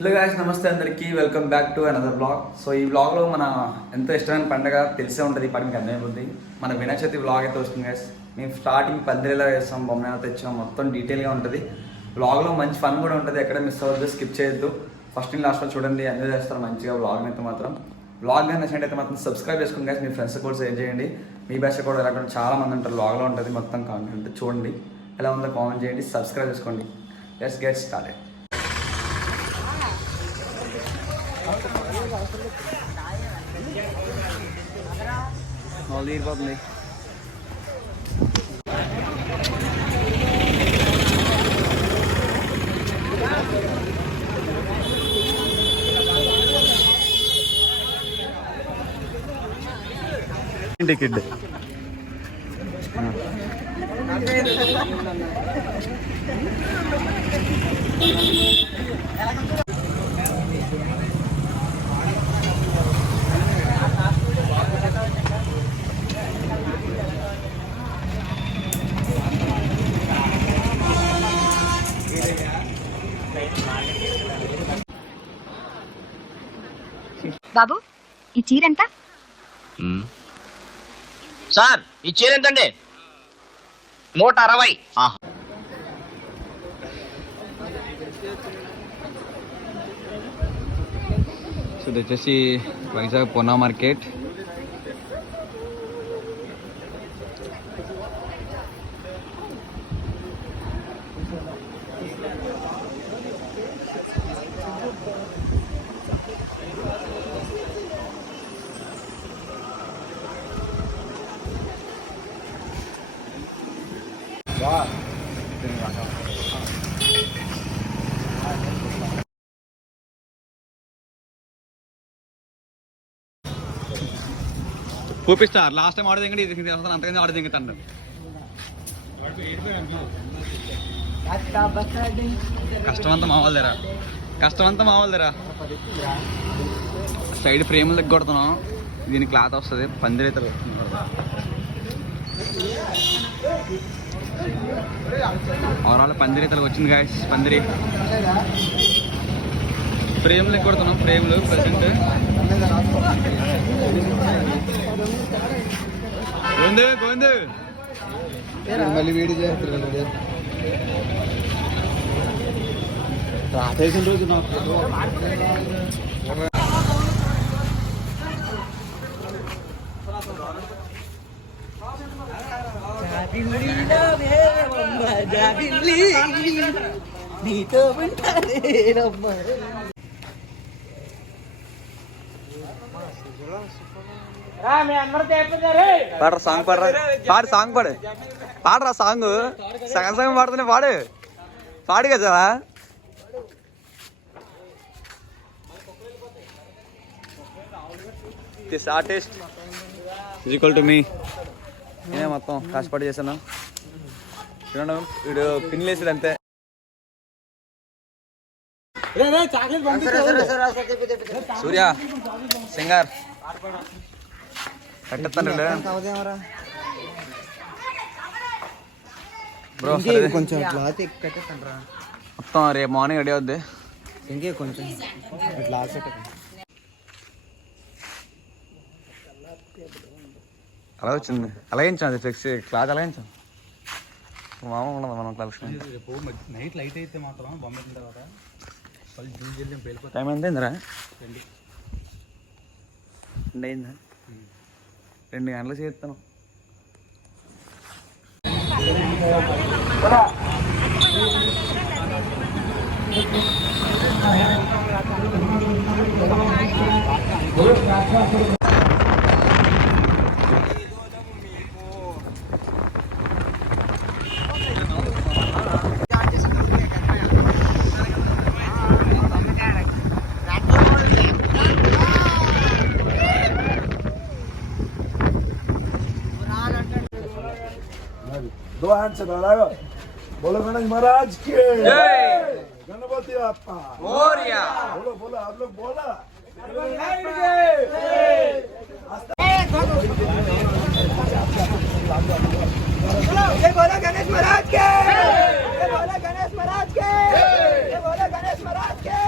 Hello guys, నమస్తే అందరికీ. Welcome back to another blog. So ఈ బ్లాగ్లో మన ఎంతో ఇష్టమైన పండుగ తెలిసే ఉంటుంది. ఈ పండుగ అర్థమైపోతుంది. మన వినాయక చవితి బ్లాగ్ అయితే వస్తుంది గాయ్స్. మేము స్టార్టింగ్ పందిరేలా వేస్తాం, బొమ్మ తెచ్చాం, మొత్తం డీటెయిల్గా ఉంటుంది. బ్లాగ్లో మంచి ఫన్ కూడా ఉంటుంది, ఎక్కడ మిస్ అవ్వద్దు, స్కిప్ చేయొద్దు. ఫస్ట్ నుంచి లాస్ట్లో చూడండి, ఎంజాయ్ చేస్తారు మంచిగా బ్లాగ్ అయితే మాత్రం. బ్లాగ్ కానీ నచ్చినట్టయితే మాత్రం సబ్స్క్రైబ్ చేసుకోండి గాయ్స్. మీ ఫ్రెండ్స్ కూడా షేర్ చేయండి. మీ భాష కూడా ఎలా చాలా మంది ఉంటారు. బ్లాగ్లో ఉంటుంది మొత్తం కాంటెంట్. చూడండి ఎలా ఉందో కామెంట్ చేయండి, సబ్స్క్రైబ్ చేసుకోండి. Let's get started. తీరిపోతుంది. టికెట్ బాబు, ఈ చీర ఎంత? సార్, ఈ చీర ఎంతండి? 160. సో ఇది వచ్చేసి వైజాగ్ పూనా మార్కెట్. చూపిస్తారు లాస్ట్ టైం ఆడ దింగడి అంతకన్నా ఆడ దింగుతాను. కష్టమంతా మావాళ్ళదేరా, కష్టమంతా మావాళ్ళదేరా. సైడ్ ఫ్రేమ్ లెక్క కొడుతున్నాం. దీని క్లాత్ వస్తుంది, పందిరైతే ఓవరాల్ పందిరైతలకు వచ్చింది గాయస్. పందిరి ఫ్రేమ్ లెక్క కొడుతున్నాం. ఫ్రేమ్లు ప్రజెంట్ గోందు మళ్ళీ వేడి చేస్తారు. రాసేసిన రోజు నీతో పాడరా సాంగ్, పాడు సాంగ్, పాడరా సాంగ్. సగం సగం పాడుతూనే పాడు కదా. This artist is equal to me. నేనే మొత్తం కష్టపడి చేశాను. చూడండి, వీడు పిన్ లేసాడు అంతే. సూర్య సింగర్ కట్టెత్తాను బ్రో. కొంచెం మొత్తం రేపు మార్నింగ్ రెడీ అవుద్ది. ఇంకే కొంచెం అలా వచ్చింది. అలాగించాం, అది ఫ్లెక్స్ క్లాత్ అలాగించాం. మామూలు ఉండదు మనం కలెక్షన్. నైట్ లైట్ అయితే మాత్రం బొమ్మ తర్వాత టైం ఎంత అయిందిరా? 2 అయిందా? 2 గంటలు చేస్తాను. दो हाथ से बढ़ाओ, बोलो गणेश महाराज की जय, गणपति बाप्पा मोरया। बोलो बोलो, आप लोग बोला ये बोला गणेश महाराज के, ये बोला गणेश महाराज के, ये बोला गणेश महाराज के।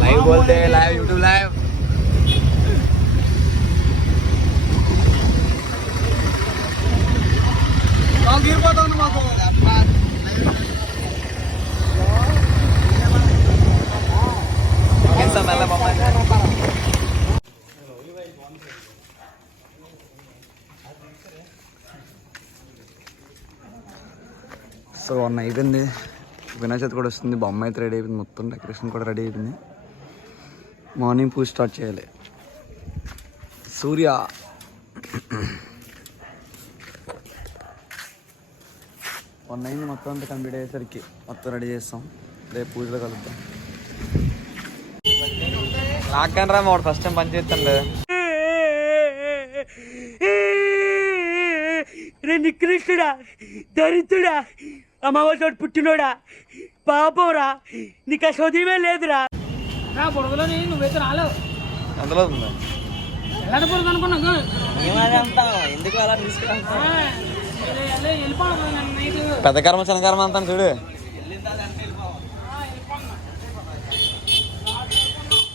लाइव बोलते हैं, लाइव यूट्यूब लाइव। సో అన్న అయిపోయింది, వినాయక చవితి కూడా వస్తుంది, బొమ్మ అయితే రెడీ అయిపోయింది, మొత్తం డెకరేషన్ కూడా రెడీ అయిపోయింది. మార్నింగ్ పూజ స్టార్ట్ చేయాలి. సూర్య వన్ అయింది మొత్తం అంతా కంప్లీట్ అయ్యేసరికి, మొత్తం రెడీ చేస్తాం. రేపు పూజలో కలుద్దాం. నాకని రా వాడు ఫస్ట్ టైం పని చేస్తాను లేదా నికృష్టుడా, దరిద్రుడా, అమ్మవారి పుట్టినోడా, పాపంరా, నీకు ఆ చదివే లేదురా. బుడగలో నువ్వైతే రాలేవు, అందులో ఉందా ఎలాంటి బుడగ అనుకున్నా ఎందుకు అలా వెళ్ళిపోవడం. పెద్ద కర్మ చిన్న కర్మ అంతాను చూడు.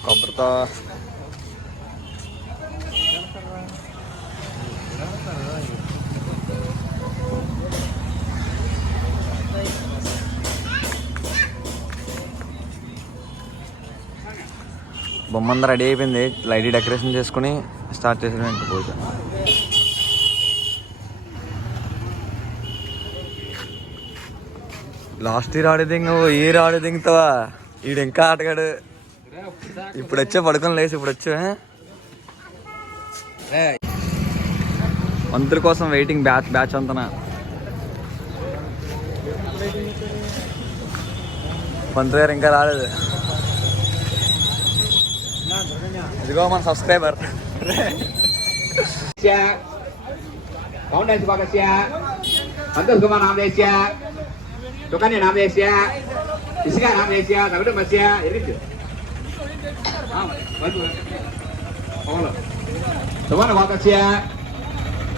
కొబ్బరితో బొమ్మ అంతా రెడీ అయిపోయింది. లైట్ డెకరేషన్ చేసుకుని స్టార్ట్ చేసిన ఇంకా పూజ. లాస్ట్ ఇయర్ ఆడేది ఇంకా ఇయర్ ఆడేది ఇంకవా, ఈడు ఇంకా ఆటగాడు. ఇప్పుడు వచ్చే పడుకొని లేచి ఇప్పుడు వచ్చా మంత్రుల కోసం వెయిటింగ్. బ్యాచ్ అంతనా మంత్రి గారు ఇంకా రాలేదు. ఇదిగో మన సబ్స్క్రైబర్.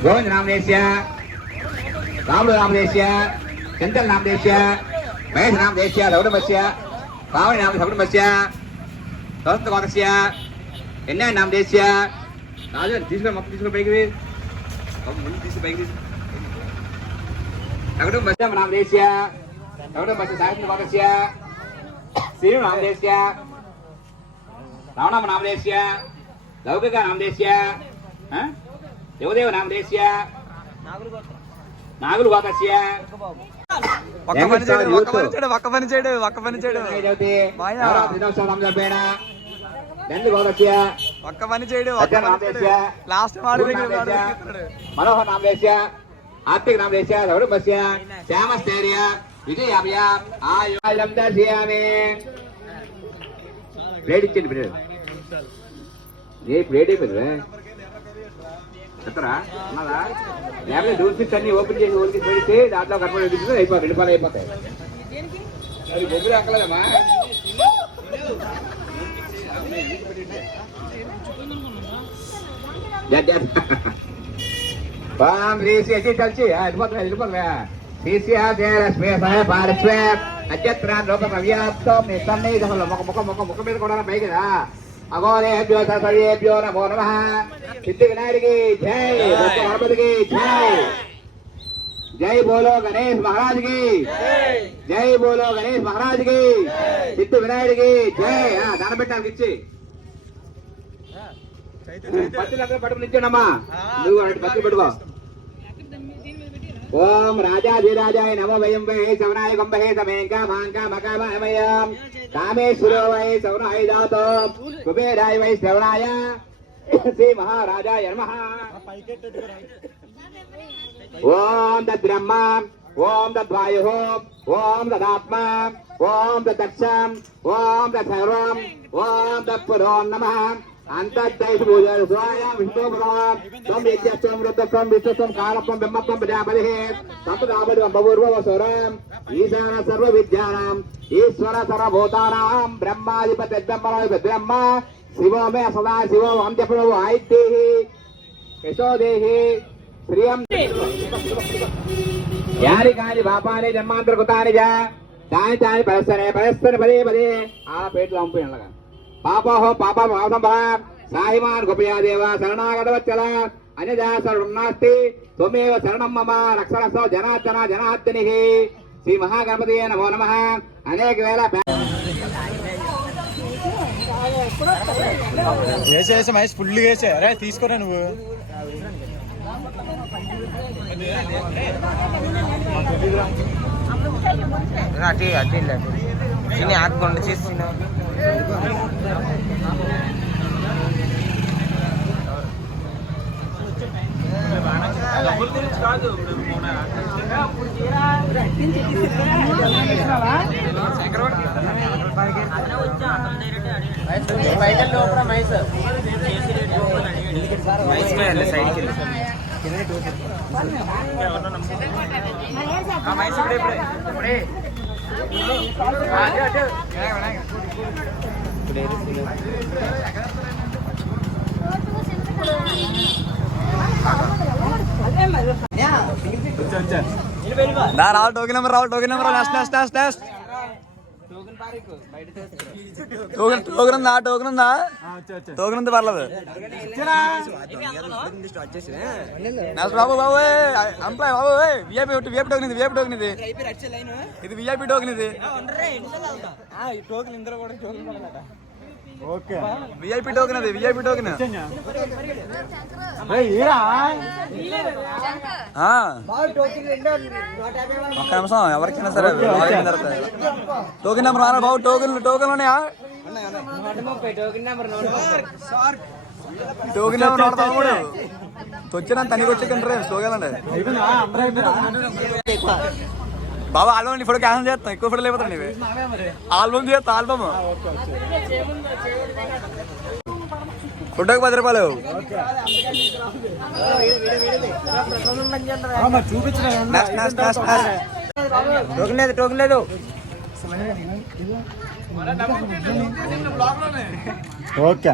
గోవింద నామదేశ్య, రాముడు నామదేశ్య, చింతల నామదేశ్య, మహేష్ నామదేశ్య, దౌడమస్య, పావని నామ సౌడమస్య, స్వస్థ గోకస్య, ఎన్నే నామదేశ్య. రాజు తీసుకుని మొత్తం తీసుకుని పైకి ముందు తీసి పైకి తీసి దౌడమస్య నామదేశ్య, దౌడమస్య సాహిత్య గోకస్య, శ్రీను నామదేశ్య, రావణామ నామదేశ్య, లౌకిక నామదేశ్య, దేవదేవ నామదేశ్య, నాగులు గోకస్య. ఒక్క పని చేయడు. నందు గోకస్య, ఒక్క పని చేయడు సత్య నామ దేశ్య లాస్ట్ మనోహర్ నామ దేశ్య ఆర్తిక్ నామ దేశ్య సౌరభస్య శ్యామస్థైర్య విజయాభ్య ఆయుధం దర్శయామి. ప్లేట్ ఇచ్చింది ప్లేట్ ఏ ప్లేట్ అయిపోయింది చెత్తరా ఉన్నదా లేకపోతే డోర్ ఫిక్స్ అన్ని ఓపెన్ చేసి ఓపెన్ పెడితే దాంట్లో కర్పూరం అయిపోతుంది రెండు పనులు అయిపోతాయి. అది బొబ్బులు అక్కలేదమ్మా కలిసి వెళ్ళిపోతున్నా ముఖం మీద కూడా పైకి అగోరేభ్యో సర్వేభ్యో నమో నమః. సిద్ధి వినాయకుడికి జై, గణపతికి జై. జై బోలో గణేష్ మహారాజ్ కి జై, బోలో గణేష్ మహారాజ్ కి, సిద్ధి వినాయకుడికి జై. దానం పెట్టడానికి ఇచ్చి పత్తులందరూ పట్టుకు నిల్చోనమ్మా, నువ్వు పత్తులు పెట్టుకో. ఓం రాజాధిరాజాయ నమో వయం వై శవనాయ గంభే సమేంకా మాంకా మకామయం కామేశ్వరో వై శవనాయ దాతో కుబేరాయ వై శ్రవణాయ శ్రీ మహారాజాయ నమః. ఓం తద్బ్రహ్మ ఓం తద్వాయుః ఓం తదాత్మ ఓం తదక్షం ఓం తత్సర్వం ఓం తత్పురో నమః. అంతర్దైష పూజ విష్ణుపురం త్వం యజ్ఞస్వం వృద్ధస్వం విష్ణుస్వం కాలత్వం బ్రహ్మత్వం ప్రజాపతిః తత్రాపదం బభూర్వవసురం ఈశాన సర్వ విద్యానాం ఈశ్వర సర్వభూతానాం బ్రహ్మాధిపతి బ్రహ్మ శివో మే సదా శివో అంత్యప్రభు ఆయిత్యేః యశోదేః శ్రియం యాని కాని పాపాని జన్మాంతర కృతాని చ తాని తాని పరస్పర పదే పదే ఆ పేట్లు పంపిణగా పాపహో పాపమావసంభ సాహిమాన్ గోపయా దేవ శరణాగతవచ్చల అన్యదా శరణం నాస్తి త్వమేవ శరణం మమ రక్షరసో జనార్దన జనార్దనిః. శ్రీ మహాగణపతి నమో నమః. అనేక వేల వేసే మహేష్ ఫుల్ వేసే. అరే తీసుకోరా నువ్వు. ಹಾಕೊಂಡು చేసిన రావు టోకెన్ నెంబర్ నెక్స్ట్ టోకెన్ ఉందా టోకెన్ ఉంది పర్లేదు. నెక్స్ట్ బాబు ఎంప్లాయ్ బాబు విఐపి టోకెన్ ఇది ఇది విఐపి టోకెన్ ఇది విఐపి టోకెన్ అది విఐపి టోకెన్. ఒక్క నిమిషం ఎవరికైనా సరే టోకెన్ నెంబర్ రారా బాబు. టోకెన్ ఉన్నాయా? టోకెన్ నెంబర్ నోడతాను కూడా వచ్చిన తనకి వచ్చేకంటే టోకెన్ బాబా. ఆల్బమ్ ఇప్పుడు క్యాన్సల్ చేస్తాం, ఎక్కువ ఫోటోలు అయిపోతాను ఇవి. ఆల్బమ్ చేస్తా ఆల్బమ్ ఫోటోకి 10 రూపాయలు. టోకెన్ లేదు. ఓకే.